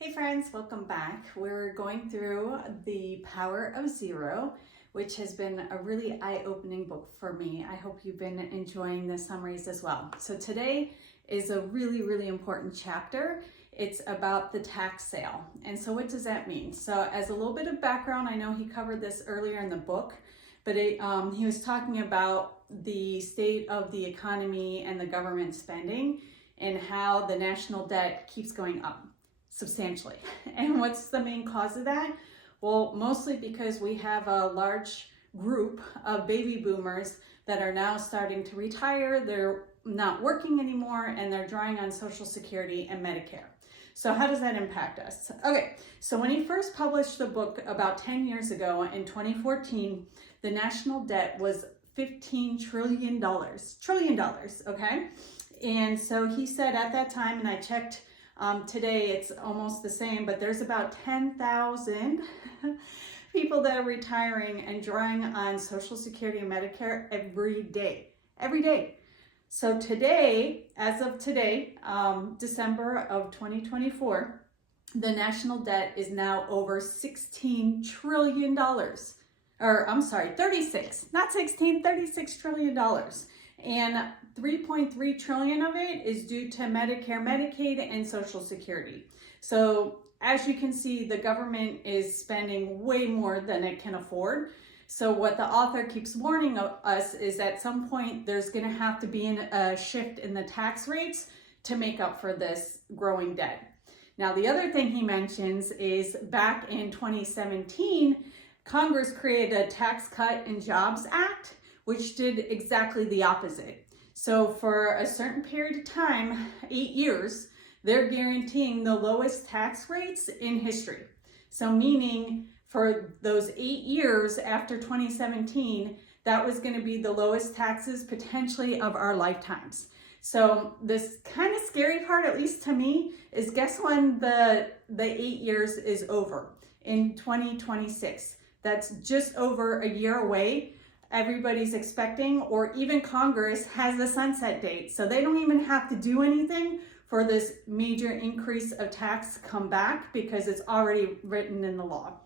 Hey friends, welcome back. We're going through The Power of Zero, which has been a really eye-opening book for me. I hope you've been enjoying the summaries as well. So today is a really important chapter. It's about the tax sale. And so what does that mean? So as a little bit of background, I know he covered this earlier in the book, but he was talking about the state of the economy and the government spending and how the national debt keeps going up substantially. And what's the main cause of that? Well, mostly because we have a large group of baby boomers that are now starting to retire. They're not working anymore and they're drawing on Social Security and Medicare. So how does that impact us? Okay, so when he first published the book about 10 years ago in 2014, the national debt was $15 trillion, okay? And so he said at that time, and I checked today, it's almost the same, but there's about 10,000 people that are retiring and drawing on Social Security and Medicare every day. So today, as of today, December of 2024, the national debt is now over $16 trillion. Or I'm sorry, 36, not 16, $36 trillion. And 3.3 trillion of it is due to Medicare, Medicaid, and Social Security. So as you can see, the government is spending way more than it can afford. So what the author keeps warning us is at some point there's going to have to be a shift in the tax rates to make up for this growing debt. Now, the other thing he mentions is back in 2017, Congress created a Tax Cut and Jobs Act, which did exactly the opposite. So for a certain period of time, 8 years, they're guaranteeing the lowest tax rates in history. So meaning for those 8 years after 2017, that was going to be the lowest taxes potentially of our lifetimes. So this kind of scary part, at least to me, is guess when the 8 years is over? In 2026. That's just over a year away. Everybody's expecting, or even Congress has a sunset date. So they don't even have to do anything for this major increase of tax to come back because it's already written in the law.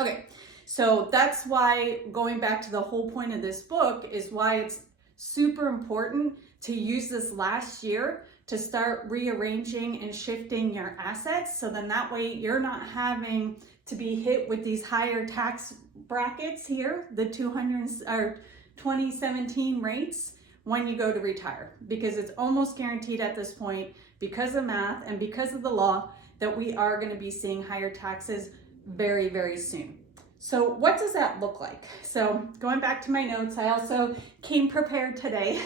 Okay, so that's why, going back to the whole point of this book, is why it's super important to use this last year to start rearranging and shifting your assets. So then that way you're not having to be hit with these higher tax brackets here, the 2017 rates when you go to retire, because it's almost guaranteed at this point, because of math and because of the law, that we are going to be seeing higher taxes very soon. So what does that look like? So going back to my notes, I also came prepared today.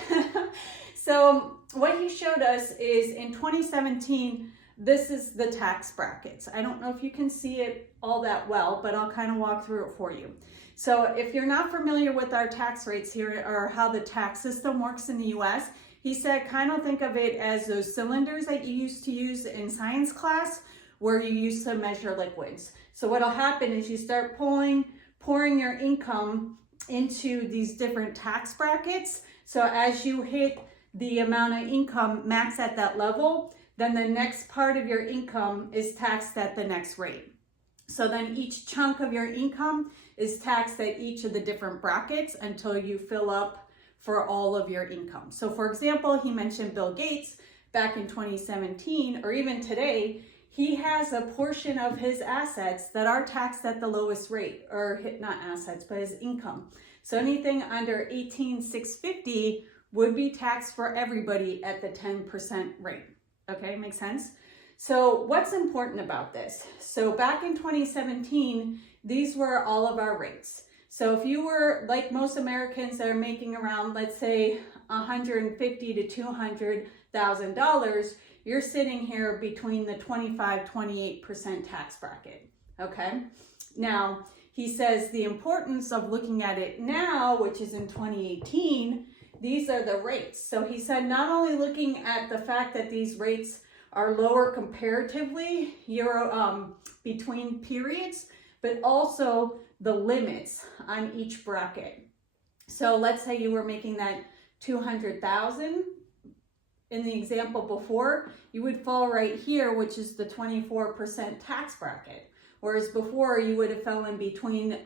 So what he showed us is in 2017, this is the tax brackets. I don't know if you can see it all that well, but I'll kind of walk through it for you. So if you're not familiar with our tax rates here or how the tax system works in the US, he said kind of think of it as those cylinders that you used to use in science class where you used to measure liquids. So what'll happen is you start pouring your income into these different tax brackets. So as you hit the amount of income max at that level, then the next part of your income is taxed at the next rate. So then each chunk of your income is taxed at each of the different brackets until you fill up for all of your income. So for example, he mentioned Bill Gates back in 2017, or even today, he has a portion of his assets that are taxed at the lowest rate, or not assets, but his income. So anything under 18,650 would be taxed for everybody at the 10% rate. Okay, makes sense? So what's important about this? So back in 2017, these were all of our rates. So if you were like most Americans that are making around, let's say, $150,000 to $200,000, you're sitting here between the 25-28% tax bracket. Okay. Now he says the importance of looking at it now, which is in 2018. These are the rates. So he said not only looking at the fact that these rates are lower comparatively between periods, but also the limits on each bracket. So let's say you were making that 200,000 in the example before, you would fall right here, which is the 24% tax bracket. Whereas before you would have fell in between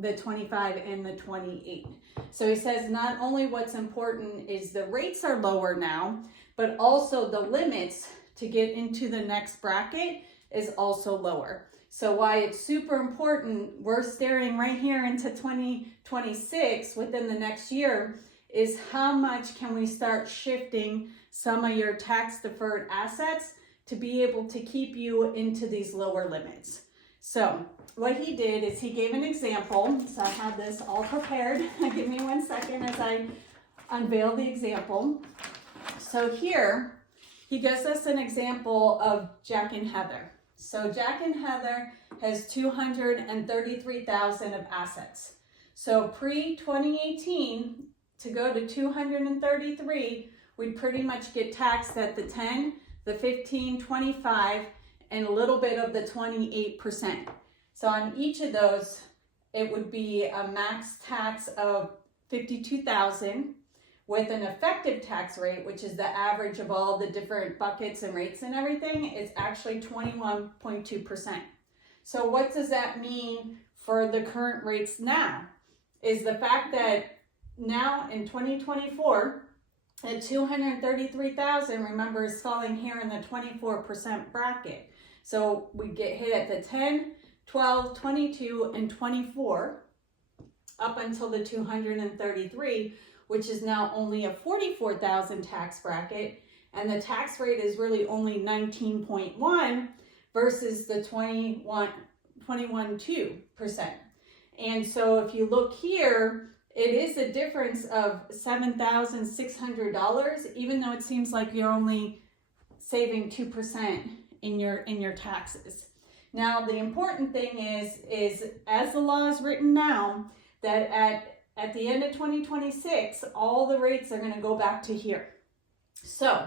the 25 and the 28. So he says not only what's important is the rates are lower now, but also the limits to get into the next bracket is also lower. So why it's super important, we're staring right here into 2026 within the next year, is how much can we start shifting some of your tax deferred assets to be able to keep you into these lower limits. So what he did is he gave an example. So I have this all prepared. Give me 1 second as I unveil the example. So here he gives us an example of Jack and Heather. So Jack and Heather has $233,000 of assets. So pre-2018, to go to 233, we'd pretty much get taxed at the 10, the 15, 25, and a little bit of the 28%. So on each of those, it would be a max tax of $52,000 with an effective tax rate, which is the average of all the different buckets and rates and everything, is actually 21.2%. So what does that mean for the current rates now? Is the fact that now in 2024, at 233,000, remember, is falling here in the 24% bracket. So we get hit at the 10, 12, 22, and 24 up until the 233, which is now only a 44,000 tax bracket. And the tax rate is really only 19.1 versus the 21.2%. And so if you look here, it is a difference of $7,600, even though it seems like you're only saving 2% in your taxes. Now, the important thing is as the law is written now, that at the end of 2026, all the rates are going to go back to here. So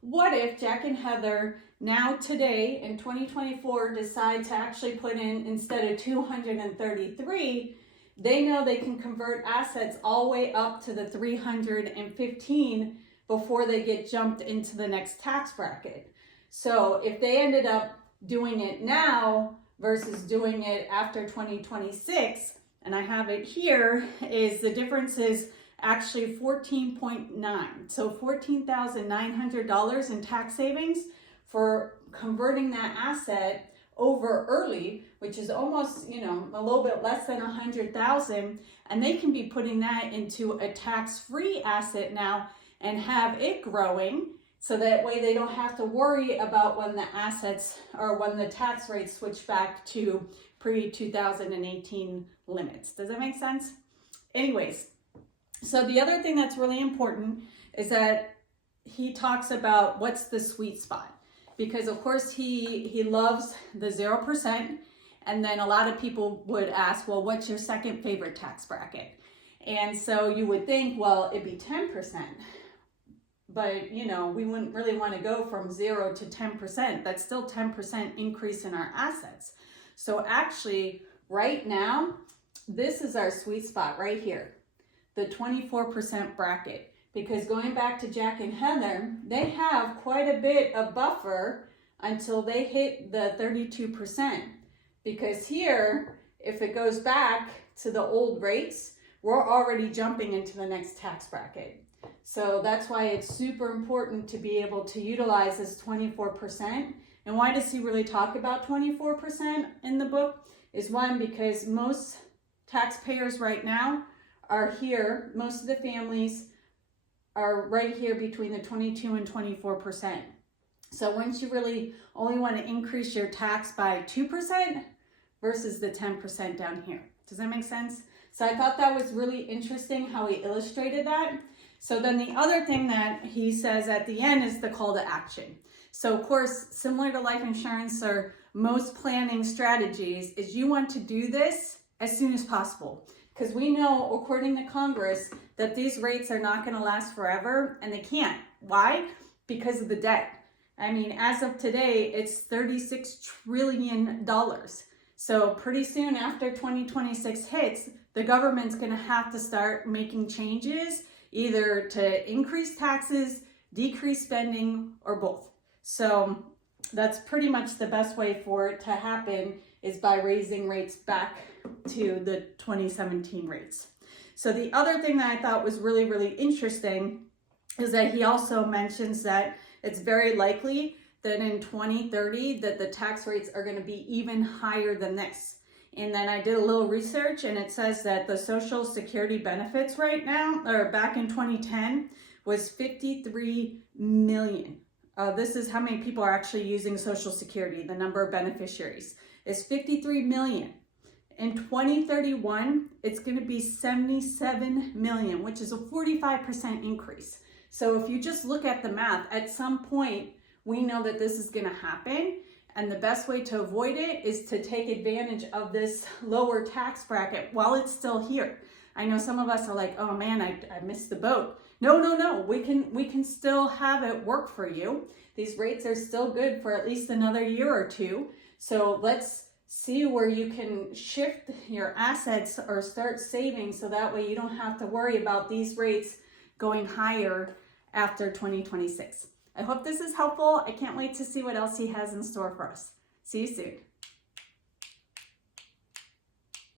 what if Jack and Heather now today in 2024 decide to actually put in, instead of 233, they know they can convert assets all the way up to the 315 before they get jumped into the next tax bracket. So if they ended up doing it now versus doing it after 2026, and I have it here, is the difference is actually 14.9. So $14,900 in tax savings for converting that asset over early, which is almost, a little bit less than 100,000, and they can be putting that into a tax-free asset now and have it growing, so that way they don't have to worry about when the assets or when the tax rates switch back to pre-2018 limits. Does that make sense? Anyways, so the other thing that's really important is that he talks about what's the sweet spot. Because of course he loves the 0%, and then a lot of people would ask, well, what's your second favorite tax bracket? And so you would think, well, it'd be 10%, but we wouldn't really want to go from 0 to 10%. That's still 10% increase in our assets. So actually right now, this is our sweet spot right here, the 24% bracket. Because going back to Jack and Heather, they have quite a bit of buffer until they hit the 32%. Because here, if it goes back to the old rates, we're already jumping into the next tax bracket. So that's why it's super important to be able to utilize this 24%. And why does he really talk about 24% in the book? Is one, because most taxpayers right now are here, most of the families are right here between the 22 and 24%. So once you really only want to increase your tax by 2% versus the 10% down here. Does that make sense? So I thought that was really interesting how he illustrated that. So then the other thing that he says at the end is the call to action. So of course, similar to life insurance or most planning strategies, is you want to do this as soon as possible. Because we know, according to Congress, that these rates are not going to last forever, and they can't. Why? Because of the debt. I mean, as of today, it's $36 trillion. So pretty soon after 2026 hits, the government's going to have to start making changes, either to increase taxes, decrease spending, or both. So that's pretty much the best way for it to happen, is by raising rates back to the 2017 rates. So the other thing that I thought was really, really interesting is that he also mentions that it's very likely that in 2030 that the tax rates are going to be even higher than this. And then I did a little research, and it says that the Social Security benefits right now, or back in 2010, was 53 million. This is how many people are actually using Social Security. The number of beneficiaries is 53 million. In 2031, it's going to be 77 million, which is a 45% increase. So if you just look at the math, at some point, we know that this is going to happen. And the best way to avoid it is to take advantage of this lower tax bracket while it's still here. I know some of us are like, oh man, I missed the boat. No, we can still have it work for you. These rates are still good for at least another year or two. So let's see where you can shift your assets or start saving, so that way you don't have to worry about these rates going higher after 2026. I hope this is helpful. I can't wait to see what else he has in store for us. See you soon.